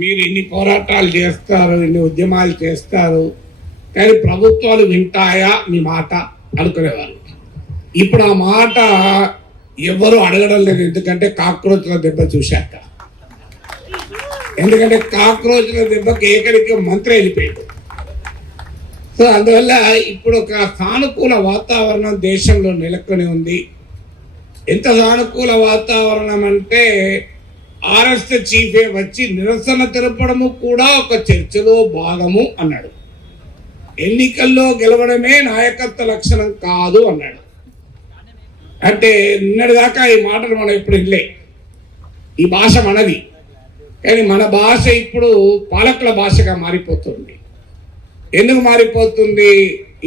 మీరు ఇన్ని పోరాటాలు చేస్తారు, ఇన్ని ఉద్యమాలు చేస్తారు, కానీ ప్రభుత్వాలు వింటాయా మీ మాట అనుకునేవారు. ఇప్పుడు ఆ మాట ఎవరు అడగడం లేదు. ఎందుకంటే కాక్రోచ్ల దెబ్బ చూశాక. ఎందుకంటే కాక్రోచ్ల దెబ్బకి ఏకరికి మంత్రి వెళ్ళిపోయాడు. సో అందువల్ల ఇప్పుడు ఒక సానుకూల వాతావరణం దేశంలో నెలకొని ఉంది. ఎంత సానుకూల వాతావరణం అంటే ఆర్ఎస్ఎస్ చీఫే వచ్చి నిరసన తెలపడము కూడా ఒక చర్చలో భాగము అన్నాడు. ఎన్నికల్లో గెలవడమే నాయకత్వ లక్షణం కాదు అన్నాడు. అంటే నిన్నటిదాకా ఈ మాటలు మనం ఇప్పుడు ఇల్లే. ఈ భాష మనది, కానీ మన భాష ఇప్పుడు పాలకుల భాషగా మారిపోతుంది. ఎందుకు మారిపోతుంది?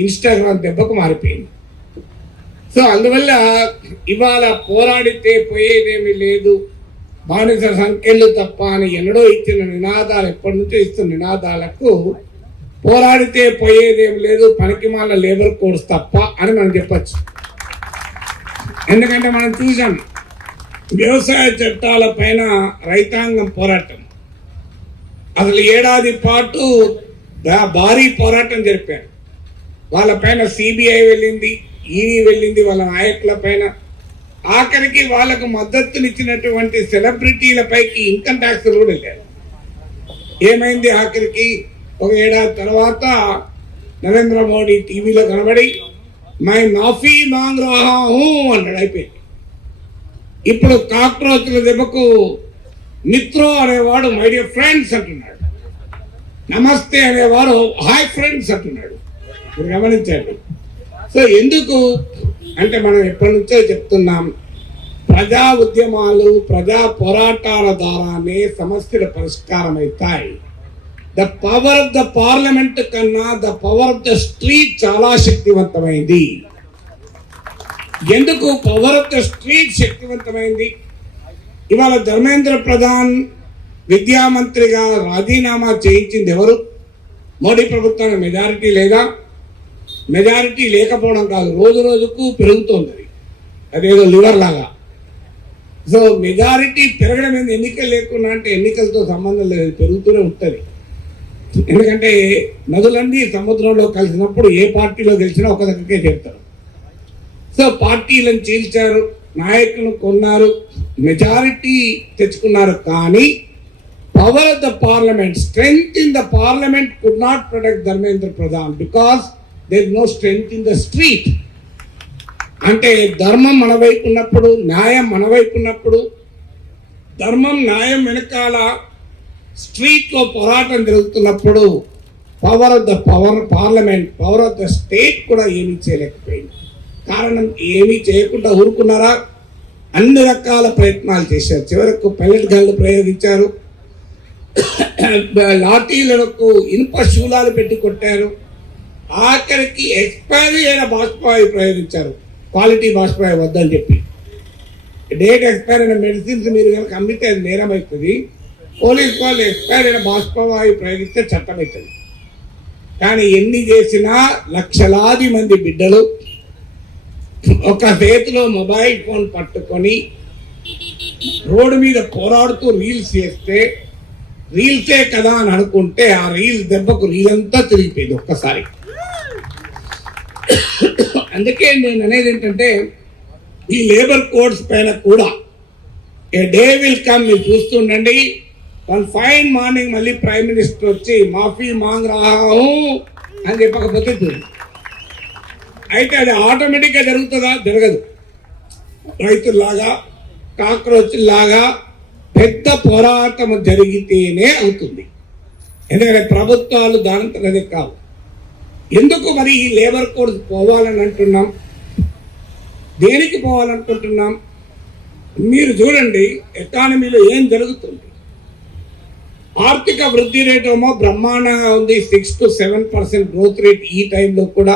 ఇన్స్టాగ్రామ్ దెబ్బకు మారిపోయింది. సో అందువల్ల ఇవాళ పోరాడితే పోయేదేమీ లేదు, బానిస సంఖ్యలు తప్ప అని ఎన్నడో ఇచ్చిన నినాదాలు, ఎప్పటి నుంచో ఇస్తున్న నినాదాలకు పోరాడితే పోయేదేమి లేదు, పనికిమాల లేబర్ కోడ్స్ తప్ప అని మనం చెప్పచ్చు. ఎందుకంటే మనం చూసాం వ్యవసాయ చట్టాల పైన రైతాంగం పోరాటం, అసలు ఏడాది పాటు భారీ పోరాటం జరిపారు. వాళ్ళ పైన సిబిఐ వెళ్ళింది, ఈడీ వెళ్ళింది, వాళ్ళ నాయకుల పైన. ఆఖరికి వాళ్ళకు మద్దతునిచ్చినటువంటి సెలబ్రిటీల పైకి ఇన్కమ్ ట్యాక్స్ కూడా వెళ్ళారు. ఏమైంది? ఆఖరికి ఒక ఏడాది తర్వాత నరేంద్ర మోడీ టీవీలో కనబడి మై మాఫీ మాంగ్ రహా హూ అన్నాడు. అయిపోయింది. ఇప్పుడు కాక్రోచ్ల దెబ్బకు మిత్రో అనేవాడు మై డియర్ ఫ్రెండ్స్ అంటున్నాడు, నమస్తే అనేవాడు హాయ్ ఫ్రెండ్స్ అంటున్నాడు. మీరు గమనించండి. సో ఎందుకు అంటే మనం ఎప్పటి నుంచో చెప్తున్నాం, ప్రజా ఉద్యమాలు, ప్రజా పోరాటాల ద్వారానే సమస్యల పరిష్కారం అవుతాయి. The power of the parliament కన్నా the power of the street చాలా శక్తివంతమైంది. ఎందుకు పవర్ ఆఫ్ ద స్ట్రీట్ శక్తివంతమైంది? ఇవాళ ధర్మేంద్ర ప్రధాన్ విద్యామంత్రిగా రాజీనామా చేయించింది ఎవరు? మోడీ ప్రభుత్వానికి మెజారిటీ లేదా? మెజారిటీ లేకపోవడం కాదు, రోజు రోజుకు పెరుగుతోంది. అదేదో లివర్ లాగా. సో మెజారిటీ పెరగడం ఏంది? ఎన్నికలు లేకుండా అంటే ఎన్నికలతో సంబంధం లేదు, పెరుగుతూనే ఉంటుంది. ఎందుకంటే నదులన్నీ సముద్రంలో కలిసినప్పుడు ఏ పార్టీలో గెలిచినా ఒక దగ్గరికే చేరుతారు. సో పార్టీలను చీల్చారు, నాయకులను కొన్నారు, మెజారిటీ తెచ్చుకున్నారు. కానీ power of the parliament, strength in the parliament could not protect Dharmendra Pradhan because there is no strength in the street. అంటే ధర్మం మన వైపు ఉన్నప్పుడు, న్యాయం మన వైపు ఉన్నప్పుడు, ధర్మం న్యాయం వెనకాల స్ట్రీట్లో పోరాటం జరుగుతున్నప్పుడు power of the parliament, power of the state కూడా ఏమీ చేయలేకపోయింది. కారణం ఏమీ చేయకుండా ఊరుకున్నారా? అన్ని రకాల ప్రయత్నాలు చేశారు. చివరకు పెల్లెట్ గన్లు ప్రయోగించారు, లాఠీలకు ఇనుప శూలాలు పెట్టి కొట్టారు. ఆఖరికి ఎక్స్పైరీ అయిన బాష్పవాయు ప్రయోగించారు. క్వాలిటీ బాష్పవాయు వద్దని చెప్పి. డేట్ ఎక్స్పైర్ అయిన మెడిసిన్స్ మీరు కనుక అమ్మితే అది నేరం అవుతుంది. పోలీస్ వాళ్ళు ఎక్స్పైర్ అయిన బాష్పవాయు ప్రయోగిస్తే చట్టం అవుతుంది. కానీ ఎన్ని చేసినా లక్షలాది మంది బిడ్డలు ఒక చేతిలో మొబైల్ ఫోన్ పట్టుకొని రోడ్డు మీద పోరాడుతూ రీల్స్ చేస్తే, రీల్సే కదా అని అనుకుంటే ఆ రీల్స్ దెబ్బకు రీల్ అంతా తిరిగిపోయింది ఒక్కసారి. అందుకే నేను అనేది ఏంటంటే ఈ లేబర్ కోడ్స్ పైన కూడా ఏ డే విల్ కమ్, మీరు చూస్తుండండి. వన్ ఫైన్ మార్నింగ్ మళ్ళీ ప్రైమ్ మినిస్టర్ వచ్చి మాఫీ మాంగ్ రాహూ అని చెప్పకపోతే అయితే అది ఆటోమేటిక్గా జరుగుతుందా? జరగదు. రైతుల్లాగా, కాక్రోచ్లాగా పెద్ద పోరాటం జరిగితేనే అవుతుంది. ఎందుకంటే ప్రభుత్వాలు దానంతరదే కావు. ఎందుకు మరి ఈ లేబర్ కోడ్ పోవాలని అంటున్నాం? దేనికి పోవాలనుకుంటున్నాం? మీరు చూడండి ఎకానమీలో ఏం జరుగుతుంది. ఆర్థిక వృద్ధి రేటు ఏమో బ్రహ్మాండంగా ఉంది, 6 to 7% గ్రోత్ రేట్. ఈ టైంలో కూడా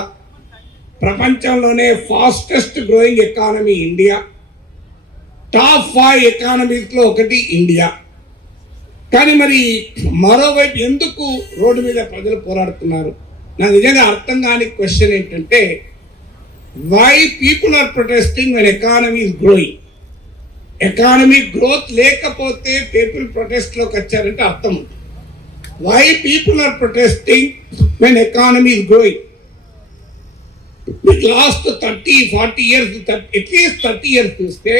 ప్రపంచంలోనే fastest growing economy India. Top 5 ఎకానమీస్లో ఒకటి ఇండియా. కానీ మరి మరోవైపు ఎందుకు రోడ్డు మీద ప్రజలు పోరాడుతున్నారు? నాకు నిజంగా అర్థం కాని క్వశ్చన్ ఏంటంటే, why people are protesting when economy is growing? Economy growth లేకపోతే పీపుల్ ప్రొటెస్ట్లోకి వచ్చారంటే అర్థం ఉంది. Why people are protesting when economy is growing? The last 30, 40 years, at least 30 years చూస్తే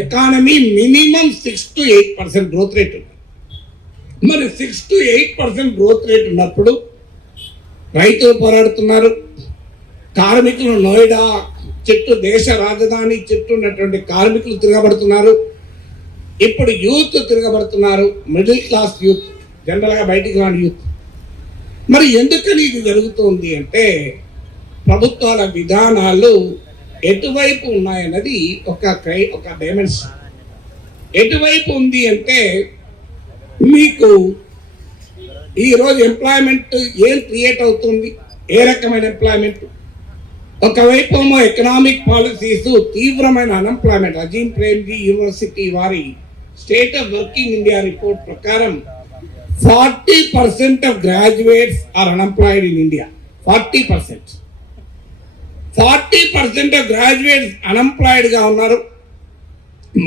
economy minimum 6 to 8% growth rate ఉంది. మరి 6 to 8% growth rate ఉన్నప్పుడు రైతులు పోరాడుతున్నారు, కార్మికులు నోయిడా చుట్టూ దేశ రాజధాని చుట్టూ ఉన్నటువంటి కార్మికులు తిరగబడుతున్నారు, ఇప్పుడు యూత్ తిరగబడుతున్నారు, మిడిల్ క్లాస్ యూత్, జనరల్గా బయటికి రాని యూత్. మరి ఎందుకని ఇది జరుగుతుంది అంటే ప్రభుత్వాల విధానాలు ఎటువైపు ఉన్నాయన్నది ఒక డైమెన్షన్. ఎటువైపు ఉంది అంటే మీకు ఈరోజు ఎంప్లాయ్మెంట్ ఏం క్రియేట్ అవుతుంది, ఏ రకమైన ఎంప్లాయ్మెంట్. ఒకవైపు ఏమో ఎకనామిక్ పాలసీస్ తీవ్రమైన అన్ఎంప్లాయ్మెంట్. అజీం ప్రేమ్జీ యూనివర్సిటీ వారి state of working India report ప్రకారం 40% of graduates are unemployed in India. 40% of graduates unemployed గా ఉన్నారు.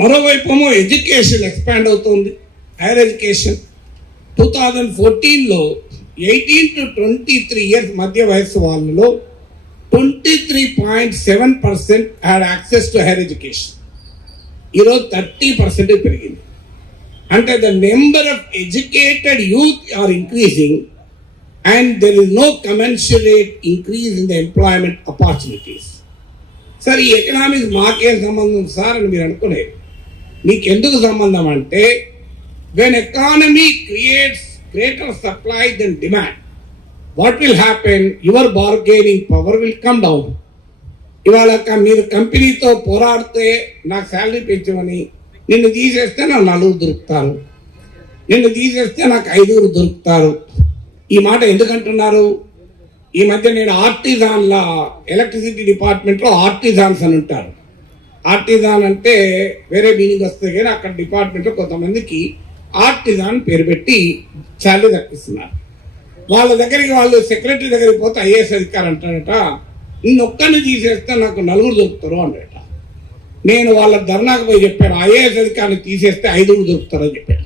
మరోవైపు ఏమో ఎడ్యుకేషన్ ఎక్స్పాండ్ అవుతుంది, హైయర్ ఎడ్యుకేషన్. 2014లో 18 to 23 years మధ్య వయస్సు వాళ్ళలో 23.7% had access to higher education. ఈరోజు 30% పెరిగింది. అంటే the number of educated youth are increasing and there is no commensurate increase in the employment opportunities. Sir ఈ ఎకనామిక్స్ మాకేం సంబంధం సార్ అని మీరు అనుకునేది. మీకు ఎందుకు సంబంధం అంటే when economy creates greater supply than demand, what will happen? Your bargaining power will come down. ఇవాళ మీరు కంపెనీతో పోరాడితే నాకు శాలరీ పెంచమని, నిన్ను తీసేస్తే నాకు 4 దొరుకుతారు, నిన్ను తీసేస్తే నాకు 5 దొరుకుతారు. ఈ మాట ఎందుకంటున్నారు? ఈ మధ్య నేను ఆర్టిజాన్ల ఎలక్ట్రిసిటీ డిపార్ట్మెంట్లో ఆర్టిజాన్స్ అని ఉంటారు. ఆర్టిజాన్ అంటే వేరే మీనింగ్ వస్తుంది కానీ అక్కడ డిపార్ట్మెంట్లో కొంతమందికి ఆర్టిజాన్ పేరు పెట్టి శాలరీ తప్పిస్తున్నారు. వాళ్ళ దగ్గరికి వాళ్ళు సెక్రటరీ దగ్గరికి పోతే ఐఏఎస్ అధికారి అంటాడట, నిన్నొక్కరిని తీసేస్తే నాకు 4 దొరుకుతారు అన్నట. నేను వాళ్ళ ధర్నాకు పోయి చెప్పాను, ఐఏఎస్ అధికారిని తీసేస్తే 5 దొరుకుతారని చెప్పాను.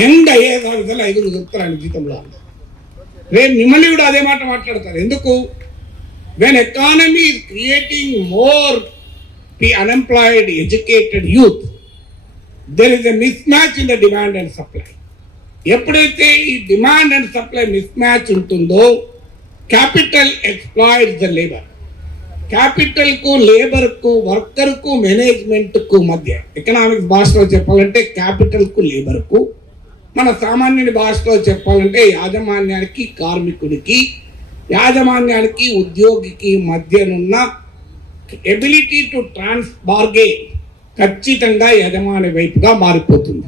యంగ్ ఐఏఎస్ ఆఫీసర్లు 5 దొరుకుతారు ఆయన జీతంలో. రేపు మిమ్మల్ని కూడా అదే మాట మాట్లాడతారు. ఎందుకు? When economy is creating more unemployed educated youth, there is a miss match in the demand and supply. ఎప్పుడైతే ఈ demand and supply miss match ఉంటుందో క్యాపిటల్ ఎక్స్ప్లాయిడ్స్ ద లేబర్. క్యాపిటల్కు, లేబర్కు, వర్కర్కు, మేనేజ్మెంట్కు మధ్య ఎకనామిక్స్ భాషలో చెప్పాలంటే క్యాపిటల్కు, లేబర్కు, మన సామాన్యుని భాషలో చెప్పాలంటే యాజమాన్యానికి, కార్మికుడికి, యాజమాన్యానికి, ఉద్యోగికి మధ్యనున్న ఎబిలిటీ టు బార్గెయిన్ ఖచ్చితంగా యజమాని వైపుగా మారిపోతుంది.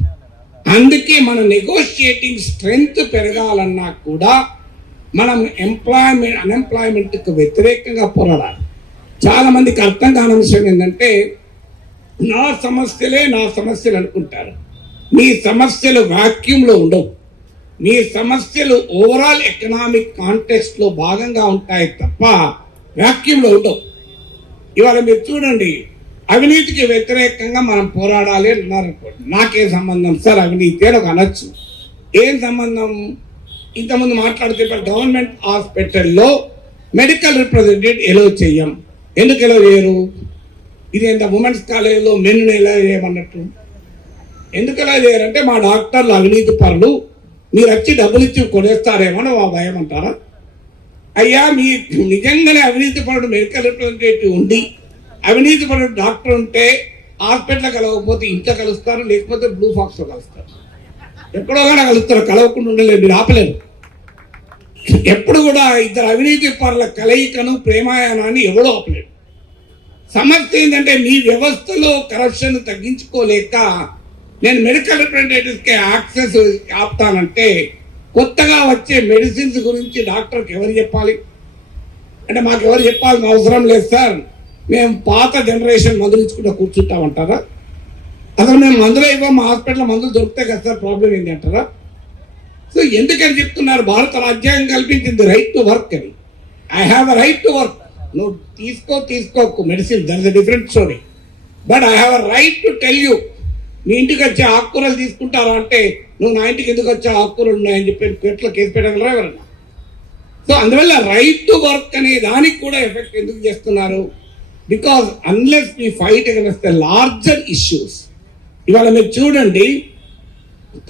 అందుకే మన నెగోషియేటింగ్ స్ట్రెంగ్త్ పెరగాలన్నా కూడా మనం అన్ఎంప్లాయ్మెంట్కి వ్యతిరేకంగా పోరాడాలి. చాలా మందికి అర్థం కాని విషయం ఏంటంటే నా సమస్యలు అనుకుంటారు. మీ సమస్యలు వాక్యూమ్లో ఉండవు. మీ సమస్యలు ఓవరాల్ ఎకనామిక్ కాంటెక్స్ట్లో భాగంగా ఉంటాయి తప్ప వాక్యూమ్లో ఉండవు. ఇవాళ మీరు చూడండి, అవినీతికి వ్యతిరేకంగా మనం పోరాడాలి అన్నారనుకోండి, నాకేం సంబంధం సార్ అవినీతి అని ఒక అనొచ్చు. ఏం సంబంధం? ఇంతకుముందు మాట్లాడితే గవర్నమెంట్ హాస్పిటల్లో మెడికల్ రిప్రజెంటేటివ్ ఎలో చెయ్యం. ఎందుకు ఎలా చేయరు? ఇది ఎంత ఉమెన్స్ కాలేజీలో మెన్ను ఎలా చేయమన్నట్టు. ఎందుకు ఎలా చేయరంటే మా డాక్టర్లు అవినీతి పరులు, మీరు వచ్చి డబ్బులు ఇచ్చి కొనేస్తారేమో అని భయం అంటారా? అయ్యా, మీ నిజంగానే అవినీతి పరుడు మెడికల్ రిప్రజెంటేటివ్ ఉండి అవినీతి పరుడు డాక్టర్ ఉంటే హాస్పిటల్ కలవకపోతే ఇంట్లో కలుస్తారు, లేకపోతే బ్లూ ఫాక్స్లో కలుస్తారు. ఎక్కడో కూడా కలుస్తారు, కలవకుండా ఉండలేదు, మీరు ఆపలేరు. ఎప్పుడు కూడా ఇద్దరు అవినీతి పరుల కలయికను, ప్రేమాయానాన్ని ఎవడో ఆపలేడు. సమస్య ఏంటంటే మీ వ్యవస్థలో కరప్షన్ తగ్గించుకోలేక నేను మెడికల్ రిప్రజెంటేటివ్స్కి యాక్సెస్ ఆపుతానంటే కొత్తగా వచ్చే మెడిసిన్స్ గురించి డాక్టర్కి ఎవరు చెప్పాలి? అంటే మాకు ఎవరు చెప్పాల్సిన అవసరం లేదు సార్, మేము పాత జనరేషన్ మందులు ఇచ్చుకుంటూ కూర్చుంటామంటారా? అసలు మేము మందులు ఇవ్వం, మా హాస్పిటల్లో మందులు దొరుకుతాయి కదా సార్, ప్రాబ్లం ఏంటి అంటారా? సో ఎందుకని చెప్తున్నారు? భారత రాజ్యాంగం కల్పించింది రైట్ టు వర్క్ అని. I have a right to work. నువ్వు తీసుకోకు medicine, that is a different story. But I have a right to tell you, మీ ఇంటికి వచ్చి ఆకుకూరలు తీసుకుంటారా అంటే నువ్వు నా ఇంటికి ఎందుకు వచ్చావు, ఆకుకూరలు ఉన్నాయని చెప్పి కోర్టులో కేసు పెట్టగలరా ఎవరన్నా? సో అందువల్ల రైట్ టు వర్క్ అనే దానికి కూడా ఎఫెక్ట్ ఎందుకు చేస్తున్నారు? Because unless we fight against the larger issues. ఇవాళ మీరు చూడండి,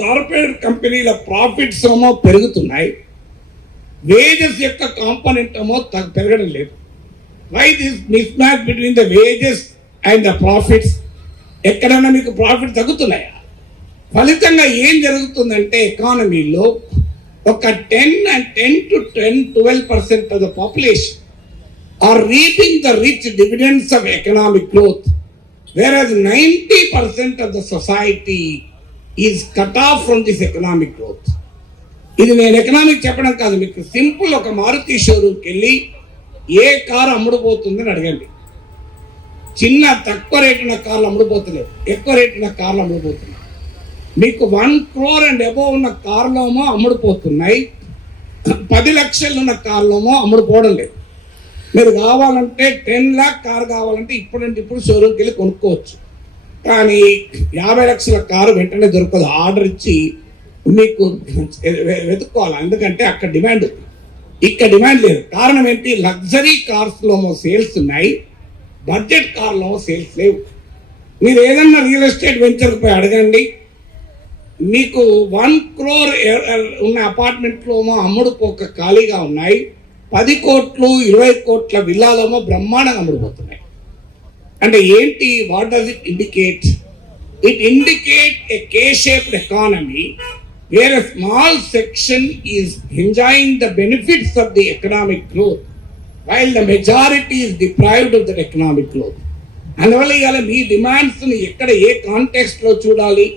కార్పొరేట్ కంపెనీల ప్రాఫిట్స్ ఏమో పెరుగుతున్నాయి, వేజెస్ యొక్క కాంపోనెంట్ ఏమో పెరగడం లేదు. Why this mismatch between the wages and the profits? ఎక్కడైనా మీకు ప్రాఫిట్ తగ్గుతున్నాయా? ఫలితంగా ఏం జరుగుతుందంటే ఎకానమీలో ఒక 10 to 12% of the population are reaping the rich dividends of economic growth, whereas 90% of the society is cut off from this economic growth. ఇది నేను economic చెప్పడం కాదు, మీకు సింపుల్. ఒక మారుతి షోరూమ్కి వెళ్ళి ఏ కారు అమ్ముడుపోతుందని అడగండి. చిన్న తక్కువ రేటున కార్లు అమ్ముడుపోతలేవు, ఎక్కువ రేటున కార్లు అమ్ముడుపోతున్నాయి. మీకు 1 crore and above ఉన్న కార్లోమో అమ్ముడుపోతున్నాయి, 10 లక్షలు ఉన్న కార్లోమో అమ్ముడుపోవడం లేదు. మీరు కావాలంటే 10 lakh కారు కావాలంటే ఇప్పుడు షోరూమ్కి వెళ్ళి కొనుక్కోవచ్చు. కానీ 50 లక్షల కారు వెంటనే దొరకదు, ఆర్డర్ ఇచ్చి మీకు వెతుక్కోవాలి. ఎందుకంటే అక్కడ డిమాండ్ ఉంది, ఇక్కడ డిమాండ్ లేదు. కారణం ఏంటి? లగ్జరీ కార్స్లోమో సేల్స్ ఉన్నాయి, బడ్జెట్ కార్లో సేల్స్ లేవు. మీరు ఏదన్నా రియల్ ఎస్టేట్ వెంచర్కి పోయి అడగండి, మీకు 1 crore ఉన్న అపార్ట్మెంట్లోమో అమ్ముడుపోక ఖాళీగా ఉన్నాయి, 10 కోట్లు 20 కోట్ల విల్లాలోమో బ్రహ్మాండంగా అమ్ముడుపోతున్నాయి. అంటే ఏంటి? What does it indicate? It indicate A K-shaped economy where a small section is enjoying the benefits of the economic growth while the majority is deprived of that economic growth. అందువల్ల ఇవాళ మీ డిమాండ్స్ని ఎక్కడ ఏ కాంటెక్స్ట్లో చూడాలి?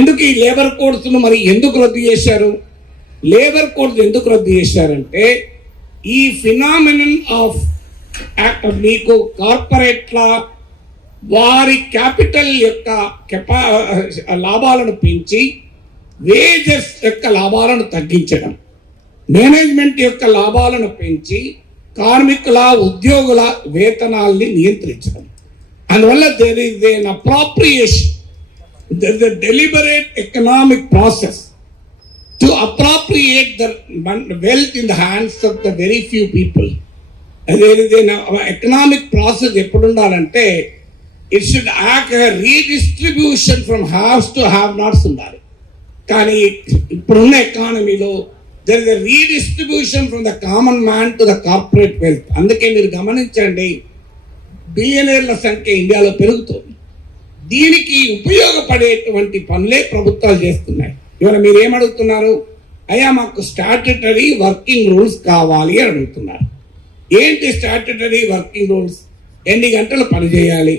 ఎందుకు ఈ లేబర్ కోడ్స్ను మరి ఎందుకు రద్దు చేశారు? లేబర్ కోడ్స్ ఎందుకు రద్దు చేశారంటే ఈ ఫినామినన్ ఆఫ్ మీకు కార్పొరేట్ల వారి క్యాపిటల్ యొక్క లాభాలను పెంచి వేజెస్ యొక్క లాభాలను తగ్గించడం, మేనేజ్మెంట్ యొక్క లాభాలను పెంచి కార్మికుల ఉద్యోగుల వేతనాల్ని నియంత్రించడం. అందువల్ల there is an appropriation, there is a deliberate economic process to appropriate the wealth in the hands of the very few people. There is an economic process ఎప్పుడు ఉండాలంటే it should act as a redistribution from haves to have nots ఉండాలి. కానీ ఇప్పుడున్న ఎకానమీలో there is a redistribution from the common man to the corporate wealth. అందుకే మీరు గమనించండి, బిలియనీర్ల సంఖ్య ఇండియాలో పెరుగుతుంది. దీనికి ఉపయోగపడేటువంటి పనులే ప్రభుత్వాలు చేస్తున్నాయి. ఇవాళ మీరు ఏమడుగుతున్నారు? అయ్యా మాకు స్టాట్యుటరీ వర్కింగ్ రూల్స్ కావాలి అని అడుగుతున్నారు. ఏంటి స్టాట్యుటరీ వర్కింగ్ రూల్స్? ఎన్ని గంటలు పని చేయాలి?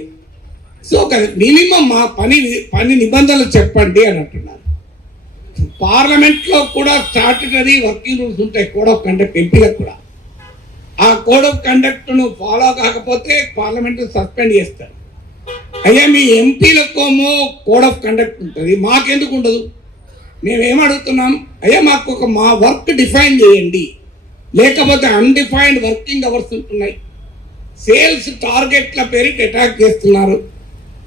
సో ఒక మినిమం మా పని నిబంధనలు చెప్పండి అని అంటున్నారు. పార్లమెంట్లో కూడా స్టాట్యుటరీ వర్కింగ్ రూల్స్ ఉంటాయి, కోడ్ ఆఫ్ కండక్ట్. ఎంపీలకు కూడా ఆ కోడ్ ఆఫ్ కండక్ట్ను ఫాలో కాకపోతే పార్లమెంట్ సస్పెండ్ చేస్తారు. అయ్యా మీ ఎంపీలకోమో కోడ్ ఆఫ్ కండక్ట్ ఉంటుంది, మాకెందుకు ఉండదు? మేమేమడుగుతున్నాం? అయ్యా మాకు మా వర్క్ డిఫైన్ చేయండి, లేకపోతే అన్డిఫైన్డ్ వర్కింగ్ అవర్స్ ఉంటున్నాయి. సేల్స్ టార్గెట్ల పేరుకి అటాక్ చేస్తున్నారు.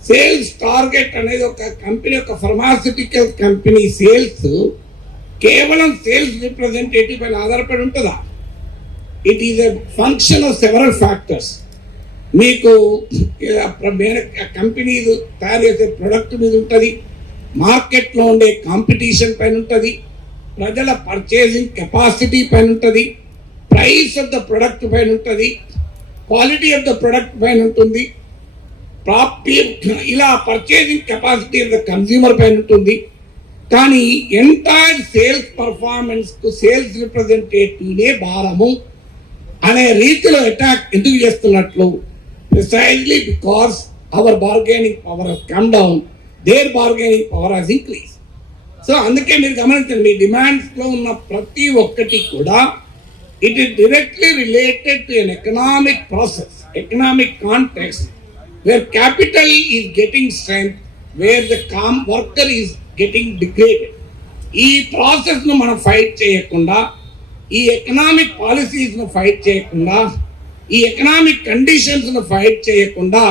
సేల్స్ టార్గెట్ అనేది ఒక కంపెనీ, ఒక ఫార్మాస్యూటికల్ కంపెనీ సేల్స్ కేవలం సేల్స్ రిప్రజెంటేటివ్ పైన ఆధారపడి ఉంటుందా? It is a function of several factors. మీకు కంపెనీలు తయారు చేసే ప్రొడక్ట్ మీద ఉంటుంది, మార్కెట్లో ఉండే కాంపిటీషన్ పైన ఉంటుంది, ప్రజల పర్చేసింగ్ కెపాసిటీ పైన ఉంటుంది, ప్రైస్ ఆఫ్ ద ప్రొడక్ట్ పైన ఉంటుంది, క్వాలిటీ ఆఫ్ ద ప్రొడక్ట్ పైన ఉంటుంది, ఇలా purchasing capacity of the consumer పైన ఉంటుంది. కానీ ఎంటైర్ సేల్స్ పర్ఫార్మెన్స్కు సేల్స్ రిప్రజెంటేటివ్నే భారము అనే రీతిలో అటాక్ ఎందుకు చేస్తున్నట్లు? Precisely because our bargaining power has come down, their bargaining power has increased. So అందుకే మీరు గమనించండి, మీ డిమాండ్స్లో ఉన్న ప్రతి ఒక్కటి కూడా it is directly related to an economic process, economic context where capital is getting strength, where the worker is getting degraded. ఈ ప్రాసెస్ను మనం ఫైట్ చేయకుండా, ఈ ఎకనామిక్ పాలసీస్ను ఫైట్ చేయకుండా, ఈ ఎకనామిక్ కండిషన్స్ను ఫైట్ చేయకుండా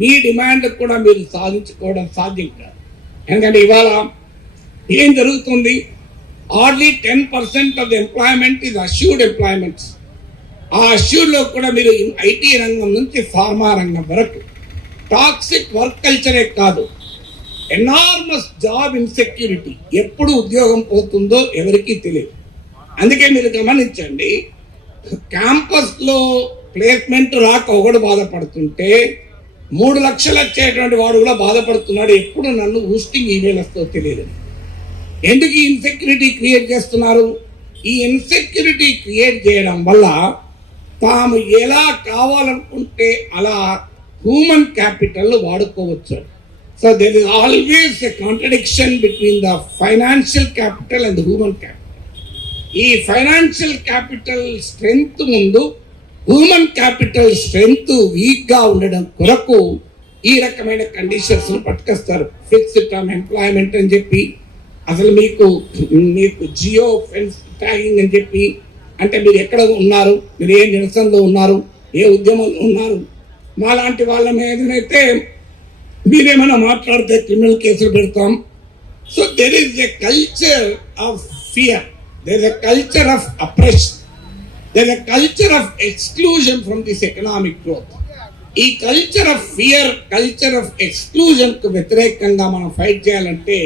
మీ డిమాండ్ కూడా మీరు సాధించుకోవడం సాధ్యం కాదు. ఎందుకంటే ఇవాళ ఏం జరుగుతుంది? Only 10% of the employment is assured employments. ఆ అష్యూర్డ్లో కూడా మీరు ఐటీ రంగం నుంచి ఫార్మా రంగం వరకు టాక్సిక్ వర్క్ కల్చరే కాదు, ఎనార్మస్ జాబ్ ఇన్సెక్యూరిటీ. ఎప్పుడు ఉద్యోగం పోతుందో ఎవరికీ తెలియదు. అందుకే మీరు గమనించండి, క్యాంపస్లో ప్లేస్మెంట్ రాక ఒకడు బాధపడుతుంటే 3 లక్షలు వచ్చేటువంటి వాడు కూడా బాధపడుతున్నాడు. ఎప్పుడు నన్ను హూస్టింగ్ ఈమెయిల్ వస్తుందో తెలియదు. ఎందుకు ఈ ఇన్సెక్యూరిటీ క్రియేట్ చేస్తున్నారు? ఈ ఇన్సెక్యూరిటీ క్రియేట్ చేయడం వల్ల తాము ఎలా కావాలనుకుంటే అలా హ్యూమన్ క్యాపిటల్ వాడుకోవచ్చు. So there is always a contradiction between the financial capital and human capital. ఈ ఫైనాన్షియల్ క్యాపిటల్ స్ట్రెంగ్త్ ముందు హ్యూమన్ క్యాపిటల్ స్ట్రెంగ్త్ వీక్గా ఉండడం కొరకు ఈ రకమైన కండిషన్స్ పట్టుకొస్తారు. ఫిక్స్డ్ టర్మ్ ఎంప్లాయ్మెంట్ అని చెప్పి, అసలు మీకు జియో ఫెన్స్ ట్యాగింగ్ అని చెప్పి, అంటే మీరు ఎక్కడ ఉన్నారు, మీరు ఏ నిరసనలో ఉన్నారు, ఏ ఉద్యమంలో ఉన్నారు, మాలాంటి వాళ్ళ మీదనైతే మీరేమైనా మాట్లాడితే క్రిమినల్ కేసులు పెడతాం. So there is a culture of fear, there is a culture of oppression, there is a culture of exclusion from this economic growth. ఈ culture of fear, culture of exclusion కు వ్యతిరేకంగా మనం ఫైట్ చేయాలంటే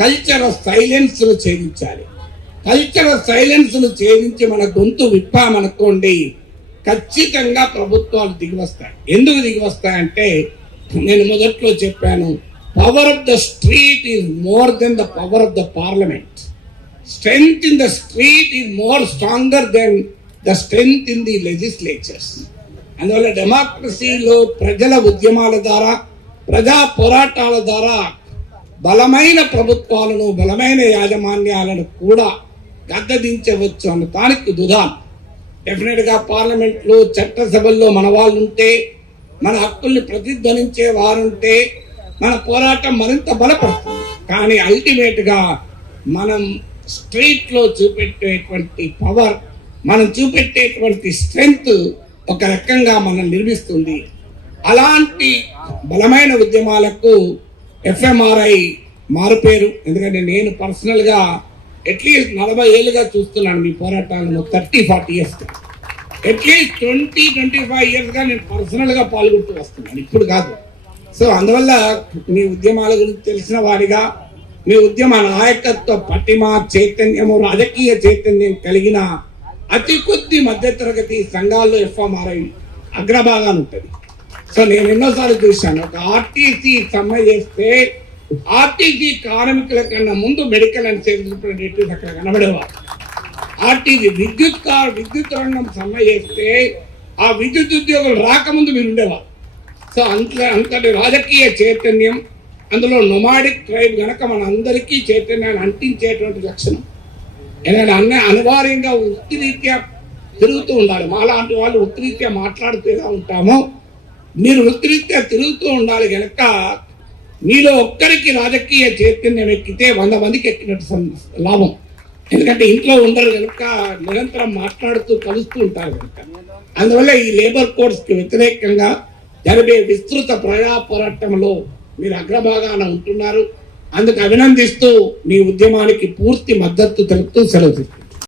culture of silence ను ఛేదించాలి. Culture of silence ను ఛేదించి మన గొంతు విప్పామనుకోండి, ఖచ్చితంగా ప్రభుత్వాలు దిగివస్తాయి. ఎందుకు దిగివస్తాయంటే, నేను మొదట్లో చెప్పాను, power of the street is more than the power of the parliament. Strength in the street is more stronger then the strength in the legislatures. అందువల్ల డెమోక్రసీలో ప్రజల ఉద్యమాల ద్వారా, ప్రజా పోరాటాల ద్వారా బలమైన ప్రభుత్వాలను, బలమైన యాజమాన్యాలను కూడా గద్దదించవచ్చు అన్న దానికి దుదాం. డెఫినెట్గా పార్లమెంట్లో, చట్టసభల్లో మన వాళ్ళు ఉంటే, మన హక్కుల్ని ప్రతిధ్వనించే వారుంటే మన పోరాటం మరింత బలపడుతుంది. కానీ అల్టిమేట్గా మనం స్ట్రీట్లో చూపెట్టేటువంటి పవర్, మనం చూపెట్టేటువంటి స్ట్రెంగ్త్ ఒక రకంగా మనం నిర్మిస్తుంది. అలాంటి బలమైన ఉద్యమాలకు ఎఫ్ఎంఆర్ఐ మారుపేరు. ఎందుకంటే నేను పర్సనల్గా అట్లీస్ట్ 40 ఏళ్ళుగా చూస్తున్నాను మీ పోరాటాలను, 30-40 ఇయర్స్, అట్లీస్ట్ 20-25 ఇయర్స్గా నేను పర్సనల్గా పాల్గొంటూ వస్తున్నాను, ఇప్పుడు కాదు. సో అందువల్ల మీ ఉద్యమాల గురించి తెలిసిన వారిగా, మీ ఉద్యమ నాయకత్వ పటిమ, చైతన్యము, రాజకీయ చైతన్యం కలిగిన అతి కొద్ది మధ్యతరగతి సంఘాల్లో ఎఫ్ఎంఆర్ఐ అగ్రభాగాన్ని ఉంటుంది. సో నేను ఎన్నోసార్లు చూశాను, ఒక ఆర్టీసీ సమ్మె చేస్తే ఆర్టీసీ కార్మికుల కన్నా ముందు మెడికల్ అండ్ సేల్స్ రిప్రజెంటేటివ్స్ అక్కడ కనబడేవారు. ఆర్టీసీ విద్యుత్ రంగం సమ్మె చేస్తే ఆ విద్యుత్ ఉద్యోగులు రాకముందు మీరు ఉండేవారు. సో అంతటి రాజకీయ చైతన్యం, అందులో నొమాడిక్ ట్రైబ్ కనుక మన అందరికీ చైతన్యాన్ని అంటించేటువంటి లక్షణం. ఎందుకంటే అనివార్యంగా వృత్తిరీత్యా తిరుగుతూ ఉండాలి. మాలాంటి వాళ్ళు వృత్తిరీత్యా మాట్లాడుతూ ఎలా ఉంటామో మీరు వృత్తిరీత్యా తిరుగుతూ ఉండాలి. కనుక మీలో ఒక్కరికి రాజకీయ చైతన్యం ఎక్కితే 100 మందికి ఎక్కినట్టు లాభం. ఎందుకంటే ఇంట్లో ఉండరు కనుక నిరంతరం మాట్లాడుతూ కలుస్తూ ఉంటారు కనుక. అందువల్ల ఈ లేబర్ కోడ్స్కి వ్యతిరేకంగా జరిగే విస్తృత ప్రజా పోరాటంలో మీరు అగ్రభాగాన ఉంటున్నారు. అందుకు అభినందిస్తూ మీ ఉద్యమానికి పూర్తి మద్దతు తెలుపుతూ సెలవు.